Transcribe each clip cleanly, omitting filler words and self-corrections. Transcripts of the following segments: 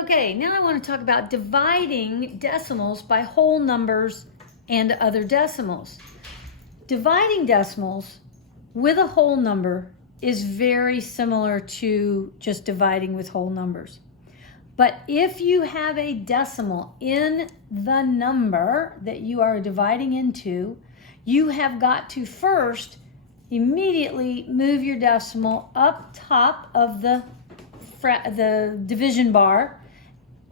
Okay, now I want to talk about dividing decimals by whole numbers and other decimals. Dividing decimals with a whole number is very similar to just dividing with whole numbers. But if you have a decimal in the number that you are dividing into, you have got to first immediately move your decimal up top of the division bar,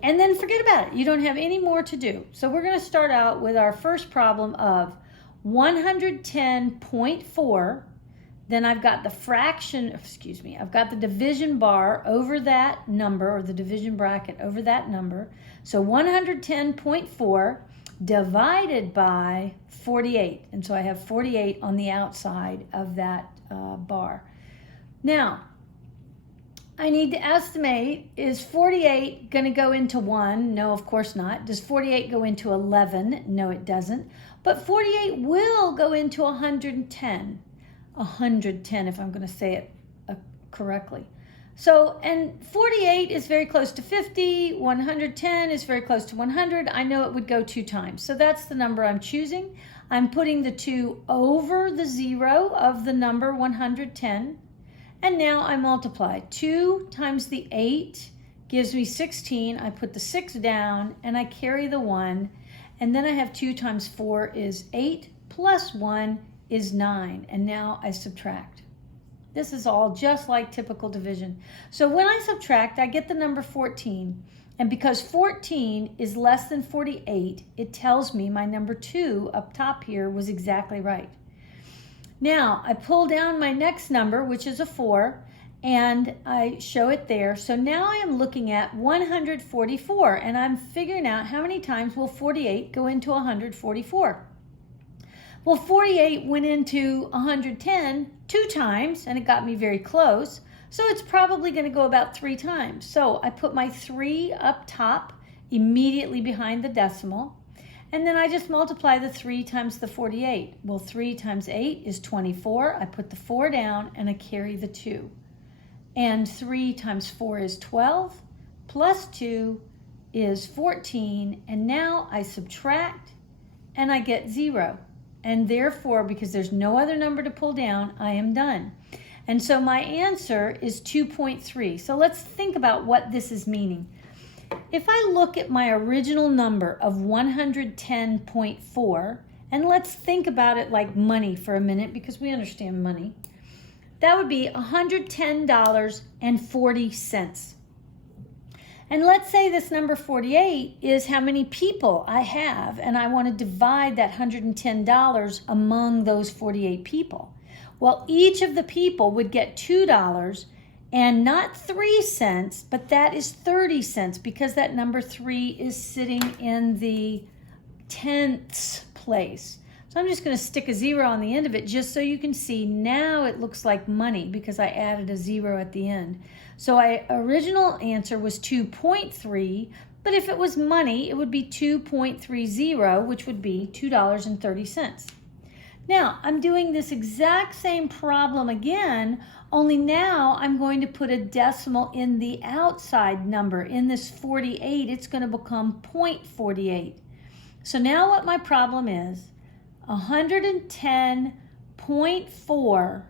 and then forget about it. You don't have any more to do. So we're going to start out with our first problem of 110.4. Then I've got the I've got the division bar over that number, or the division bracket over that number. So 110.4 divided by 48. And so I have 48 on the outside of that bar. Now, I need to estimate, is 48 going to go into 1? No, of course not. Does 48 go into 11? No, it doesn't. But 48 will go into 110. 110, if I'm going to say it correctly. So, and 48 is very close to 50. 110 is very close to 100. I know it would go 2 times. So that's the number I'm choosing. I'm putting the 2 over the 0 of the number 110. And now I multiply. 2 times the 8 gives me 16. I put the 6 down and I carry the 1. And then I have 2 times 4 is 8 plus 1 is 9. And now I subtract. This is all just like typical division. So when I subtract, I get the number 14. And because 14 is less than 48, it tells me my number 2 up top here was exactly right. Now, I pull down my next number, which is a 4, and I show it there. So now I am looking at 144, and I'm figuring out how many times will 48 go into 144. Well, 48 went into 110 2 times, and it got me very close. So it's probably going to go about 3 times. So I put my 3 up top, immediately behind the decimal. And then I just multiply the 3 times the 48. Well, 3 times 8 is 24. I put the 4 down and I carry the 2. And 3 times 4 is 12, plus 2 is 14. And now I subtract and I get 0. And therefore, because there's no other number to pull down, I am done. And so my answer is 2.3. So let's think about what this is meaning. If I look at my original number of 110.4, and let's think about it like money for a minute because we understand money, that would be $110.40. And let's say this number 48 is how many people I have, and I want to divide that $110 among those 48 people. Well, each of the people would get $2 and not 3 cents, but that is 30 cents because that number 3 is sitting in the tenths place. So I'm just going to stick a 0 on the end of it just so you can see now it looks like money because I added a 0 at the end. So my original answer was 2.3, but if it was money, it would be 2.30, which would be $2.30. Now, I'm doing this exact same problem again, only now I'm going to put a decimal in the outside number. In this 48, it's going to become 0.48. So now what my problem is, 110.4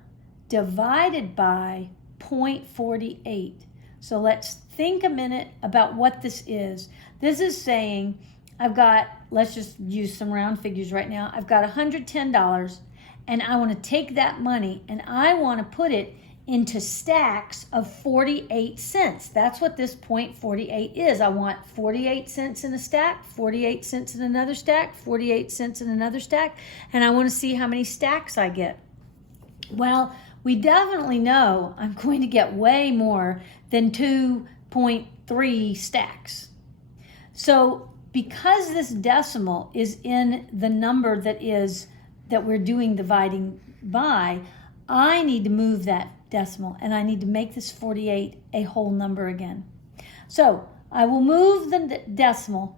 divided by 0.48. So let's think a minute about what this is. This is saying I've got, let's just use some round figures right now. I've got $110 and I want to take that money and I want to put it into stacks of 48 cents. That's what this 0.48 is. I want 48 cents in a stack, 48 cents in another stack, 48 cents in another stack, and I want to see how many stacks I get. Well, we definitely know I'm going to get way more than 2.3 stacks. So because this decimal is in the number that we're doing dividing by, I need to move that decimal and I need to make this 48 a whole number again. So I will move the decimal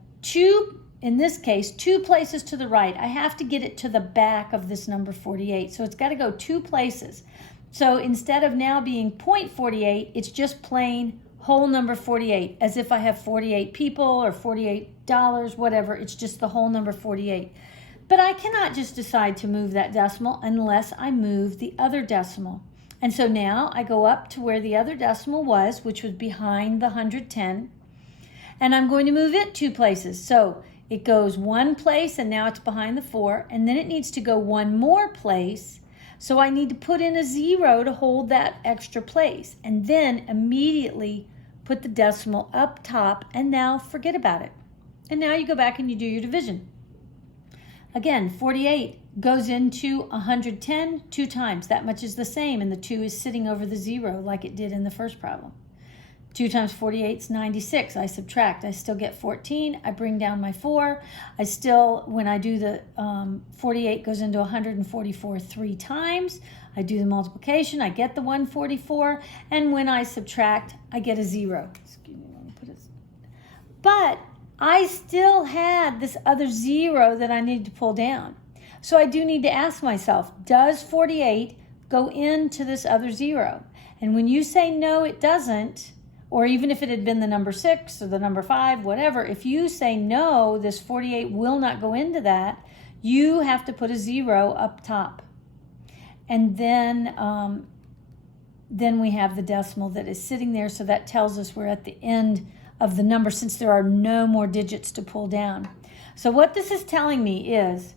in this case, 2 places to the right. I have to get it to the back of this number 48. So it's got to go 2 places. So instead of now being 0.48, it's just plain whole number 48, as if I have 48 people or $48, whatever. It's just the whole number 48. But I cannot just decide to move that decimal unless I move the other decimal. And so now I go up to where the other decimal was, which was behind the 110, and I'm going to move it 2 places. So it goes 1 place, and now it's behind the 4, and then it needs to go 1 more place. So I need to put in a 0 to hold that extra place, and then immediately put the decimal up top, and now forget about it. And now you go back and you do your division. Again, 48 goes into 110 2 times. That much is the same, and the 2 is sitting over the 0 like it did in the first problem. 2 times 48 is 96. I subtract. I still get 14. I bring down my 4. I still, when I do the 48 goes into 144 3 times. I do the multiplication. I get the 144. And when I subtract, I get a 0. Excuse me, let me put it. But I still had this other 0 that I need to pull down. So I do need to ask myself, does 48 go into this other 0? And when you say no, it doesn't, or even if it had been the number 6 or the number 5, whatever, if you say no, this 48 will not go into that, you have to put a 0 up top. And then we have the decimal that is sitting there, so that tells us we're at the end of the number since there are no more digits to pull down. So what this is telling me is,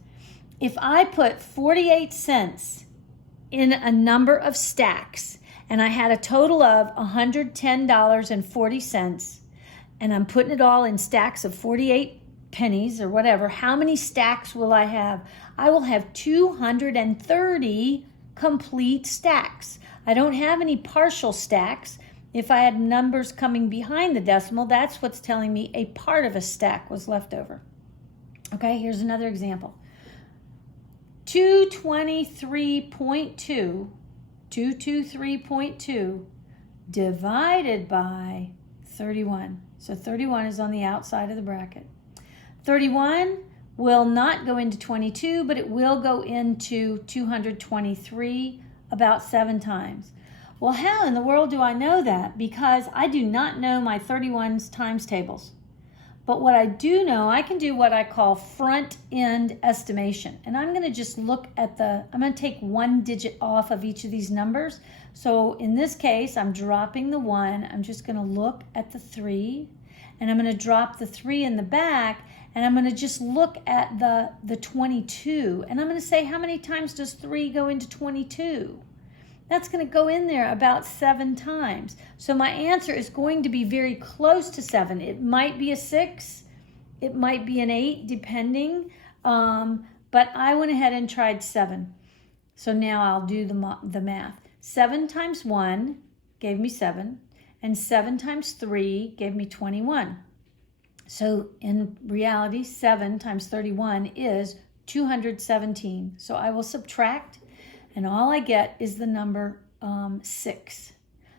if I put 48 cents in a number of stacks, and I had a total of $110.40, and I'm putting it all in stacks of 48 pennies or whatever, how many stacks will I have? I will have 230 complete stacks. I don't have any partial stacks. If I had numbers coming behind the decimal, that's what's telling me a part of a stack was left over. Okay, here's another example. 223.2 divided by 31. So 31 is on the outside of the bracket. 31 will not go into 22, but it will go into 223 about 7 times. Well, how in the world do I know that? Because I do not know my 31's times tables. But what I do know, I can do what I call front-end estimation. And I'm going to just look at I'm going to take 1 digit off of each of these numbers. So in this case, I'm dropping the 1. I'm just going to look at the 3. And I'm going to drop the 3 in the back. And I'm going to just look at the 22. And I'm going to say, how many times does 3 go into 22? That's going to go in there about 7 times. So my answer is going to be very close to 7. It might be a 6. It might be an 8, depending. But I went ahead and tried 7. So now I'll do the math. 7 times 1 gave me 7. And 7 times 3 gave me 21. So in reality, 7 times 31 is 217. So I will subtract, and all I get is the number 6.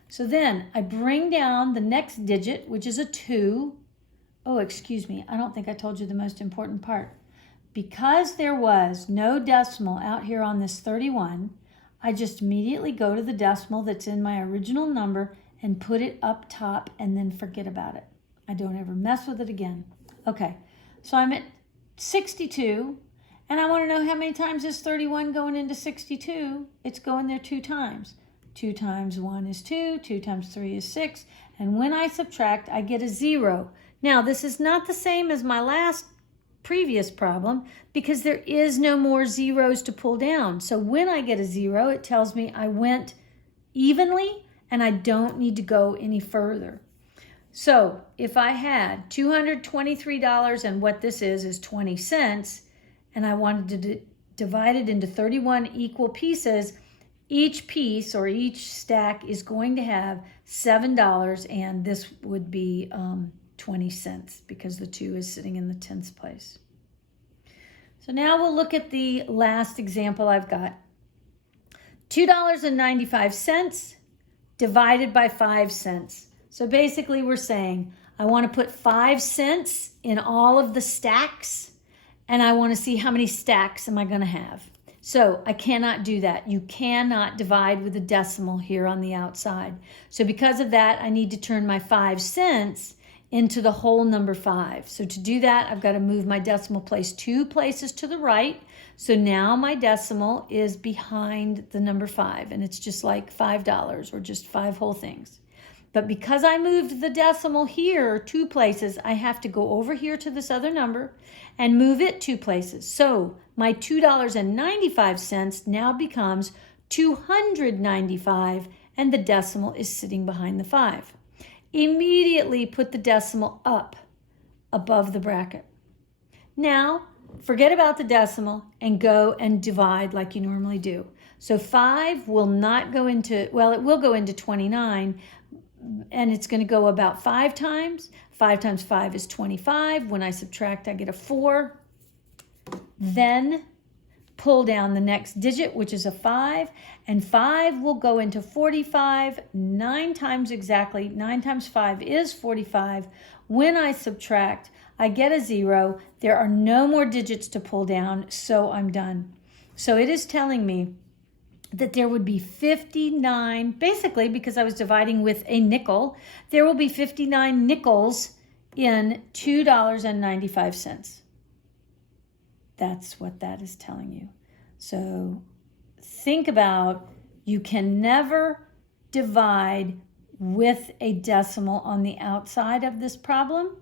So then I bring down the next digit, which is a 2. Oh, excuse me. I don't think I told you the most important part. Because there was no decimal out here on this 31, I just immediately go to the decimal that's in my original number and put it up top and then forget about it. I don't ever mess with it again. Okay, so I'm at 62. And I want to know how many times is 31 going into 62. It's going there 2 times. 2 times 1 is 2. 2 times 3 is 6. And when I subtract, I get a 0. Now, this is not the same as my previous problem because there is no more zeros to pull down. So when I get a 0, it tells me I went evenly and I don't need to go any further. So if I had $223 and what this is 20 cents, and I wanted to divide it into 31 equal pieces, each piece or each stack is going to have $7, and this would be 20 cents because the 2 is sitting in the tens place. So now we'll look at the last example I've got. $2.95 divided by 5 cents. So basically we're saying I want to put 5 cents in all of the stacks, and I want to see how many stacks am I going to have. So I cannot do that. You cannot divide with a decimal here on the outside. So because of that, I need to turn my 5 cents into the whole number 5. So to do that, I've got to move my decimal place 2 places to the right. So now my decimal is behind the number 5, and it's just like $5 or just 5 whole things. But because I moved the decimal here 2 places, I have to go over here to this other number and move it 2 places. So my $2.95 now becomes $295, and the decimal is sitting behind the 5. Immediately put the decimal up above the bracket. Now, forget about the decimal and go and divide like you normally do. So 5 will not go into, well, it will go into 29, and it's going to go about 5 times. 5 times 5 is 25. When I subtract, I get a 4. Then pull down the next digit, which is a 5, and 5 will go into 45 9 times exactly. 9 times 5 is 45. When I subtract, I get a 0. There are no more digits to pull down, so I'm done. So it is telling me that there would be 59, basically because I was dividing with a nickel, there will be 59 nickels in $2.95. That's what that is telling you. So think about, you can never divide with a decimal on the outside of this problem.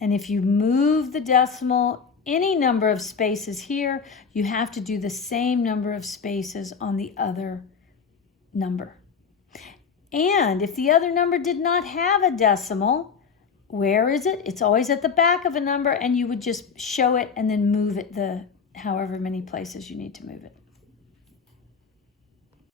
And if you move the decimal any number of spaces here, you have to do the same number of spaces on the other number. And if the other number did not have a decimal, where is it? It's always at the back of a number, and you would just show it and then move it the however many places you need to move it.